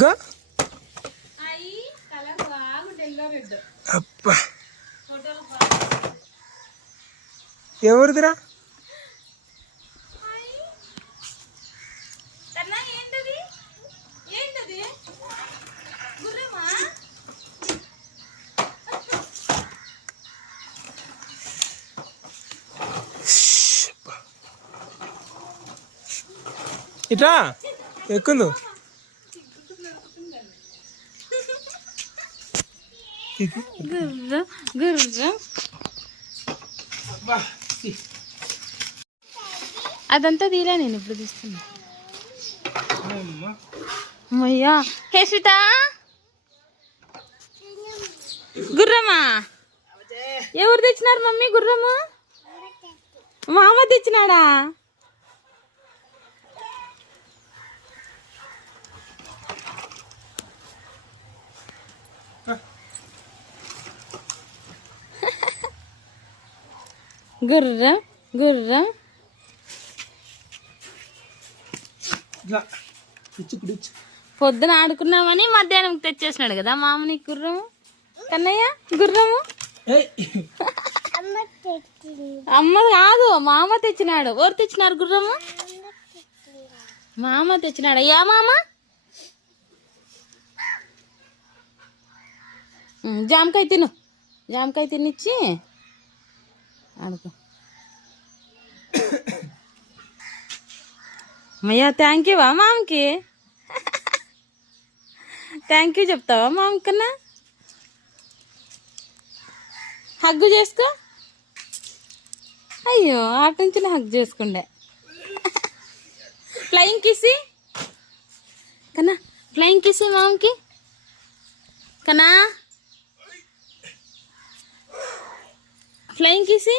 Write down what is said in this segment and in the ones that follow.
గా అబ్బా ఎవరిదిరా? ఇట్లా ఎక్కుందు అదంతా తీరా నేను ఇప్పుడు తీస్తున్నా. అమ్మయ్యా హే సీత గుర్రమా ఎవరు తెచ్చినారు మమ్మీ గుర్రము? మామ తెచ్చినాడా? గుర్రం గుర్రం పొద్దున ఆడుకున్నామని మధ్యాహ్నం తెచ్చేసినాడు కదా మామని గుర్రం. కన్నయ్య గుర్రము అమ్మ కాదు మామ తెచ్చినాడు. ఎవరు తెచ్చినారు గుర్రము? మామ తెచ్చినాడు. యా మామ జామకాయ తిను, జామకాయ తినిచ్చి ఆడుకో. అమ్మయ్యా థ్యాంక్ యూ మామకి, థ్యాంక్ యూ చెప్తావా మామ కన్నా? హగ్గు చేసుకో. అయ్యో అటు నుంచి హగ్ చేసుకుండే. ఫ్లయింగ్ కిసి కన్నా, ఫ్లయింగ్ కిసి మామకి కన్నా, ఫ్లయింగ్ కిసి.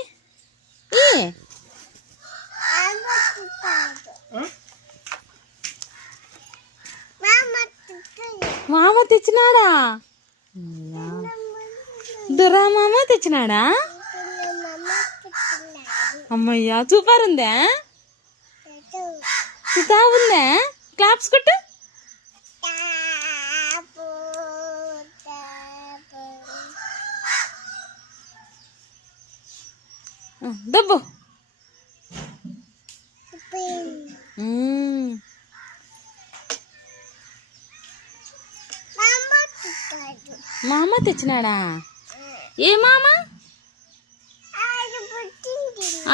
మామ తెచ్చినాడా? దొరా మామ తెచ్చినాడా? అమ్మయ్యా సూపర్ ఉందా? సుతా ఉందా? క్లాప్స్ కొట్టు. దబ్బు మామ తెచ్చినాడా? ఏ మామ?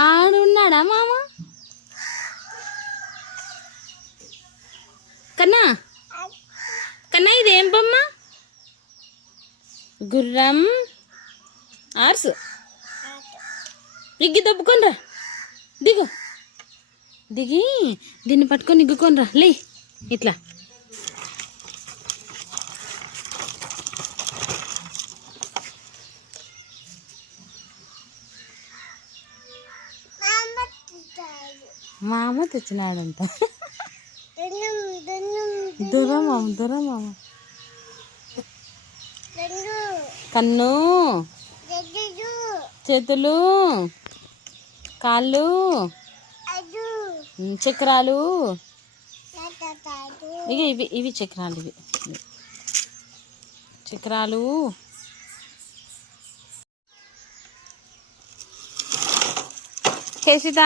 ఆడున్నాడా మామ? కన్నా కన్నా ఇదేం బొమ్మ? గుర్రం ఆర్సు. ఇగ్గి దబ్బుకొనిరా, దిగు దిగి దీన్ని పట్టుకొని ఇగ్గుకొనిరా. లే ఇట్లా మామ తెచ్చినాడంట. దొర మామ, దొర మామ. కన్ను, చేతులు, కాళ్ళు, చక్రాలు. ఇవి ఇవి ఇవి చక్రాలు, ఇవి చక్రాలు. కేసిత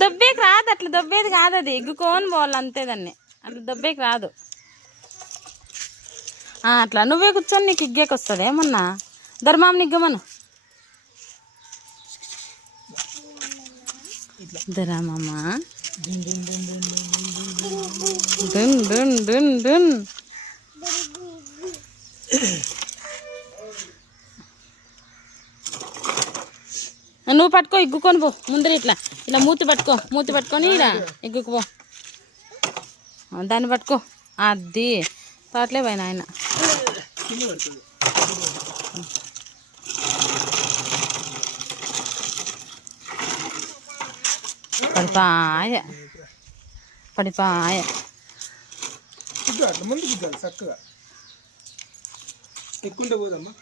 దబ్బేకి రాదు, అట్లా దబ్బేది కాదు. అది ఎగ్గుకోని పోవాలి అంతే, దాన్ని అట్లా దబ్బేకి రాదు. అట్లా నువ్వే కూర్చొని నీకు ఇగ్గేకి వస్తుంది. ఏమన్నా ధర్మాం నిగ్గమను. ధరామమ్మ డున్ డున్ డున్ డున్. నువ్వు పట్టుకో, ఇగ్గుకొని పో ముందర. ఇట్లా ఇలా మూతి పట్టుకో, మూతి పట్టుకొని ఇలా ఎగ్గుకుపో. దాన్ని పట్టుకో. అది తాట్లే పోయిన ఆయన. పడిపాయ పడిపాయ. ఎక్కుంటే పోదమ్మా.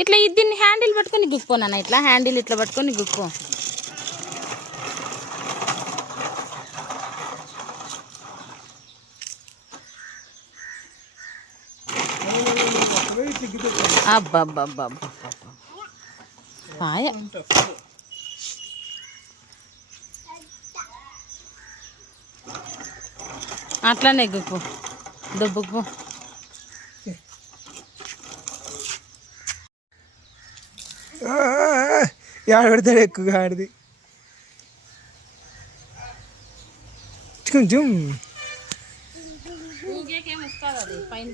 ఇట్లా దీన్ని హ్యాండిల్ పట్టుకొని గుక్కుపోనా, ఇట్లా హ్యాండిల్ ఇట్లా పట్టుకొని గుక్కుపో. అబ్బబ్బబ్బబ్బ పాయ. అట్లానే గుక్కు దుబ్బుకు. ఆడ పెడతాడు ఎక్కువగా ఆడిది. కొంచెం ఊగేకేం వస్తుంది అది పైన.